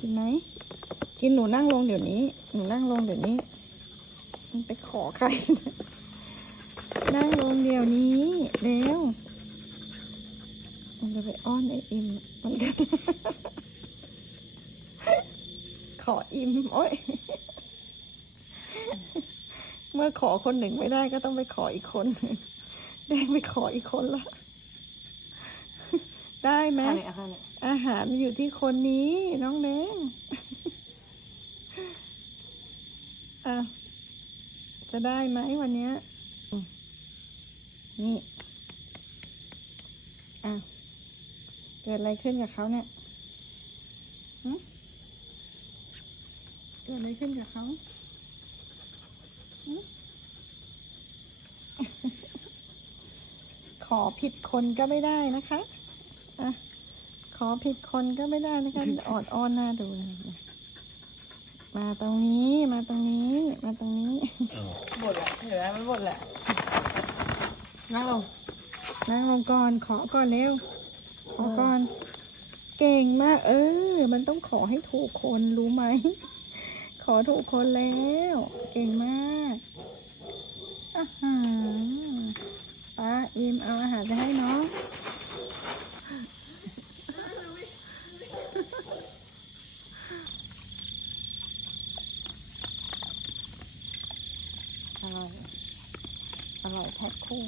กินไหม กินหนูนั่งลงเดี๋ยวนี้ หนูนั่งลงเดี๋ยวนี้ มันไปขอใคร นั่งลงเดี๋ยวนี้เร็วมันจะไปอ้อนไออิมมันกัน ขออิมโอ้ย เมื่อขอคนหนึ่งไม่ได้ก็ต้องไปขออีกคนหนึ่งแดงไปขออีกคนละ ได้ไหมข้างนี้ข้างนี้อาหารอยู่ที่คนนี้น้องแดงอะจะได้ไหมวันเนี้ยอืมนี่อะเกิดอะไรขึ้นกับเขาเนี่ยหึเกิดอะไรขึ้นกับเขาหึขอผิดคนก็ไม่ได้นะคะ อะขอผิดคนก็ไม่ได้นะคะออดอ้อนหน้าดูเลยมาตรงนี้มาตรงนี้ มาตรงนี้บดแหละเห็นไหมมันบดแหละนั่งลงนั่งลงก่อนขอก่อนเร็วขอก่อน เก่งมาก เออ มันต้องขอให้ถูกคนรู้ไหม ขอถูกคนแล้ว เก่งมากอาหารป้าอิมเอาอาหารไปให้น้อง อร่อย อร่อยแพ็คคู่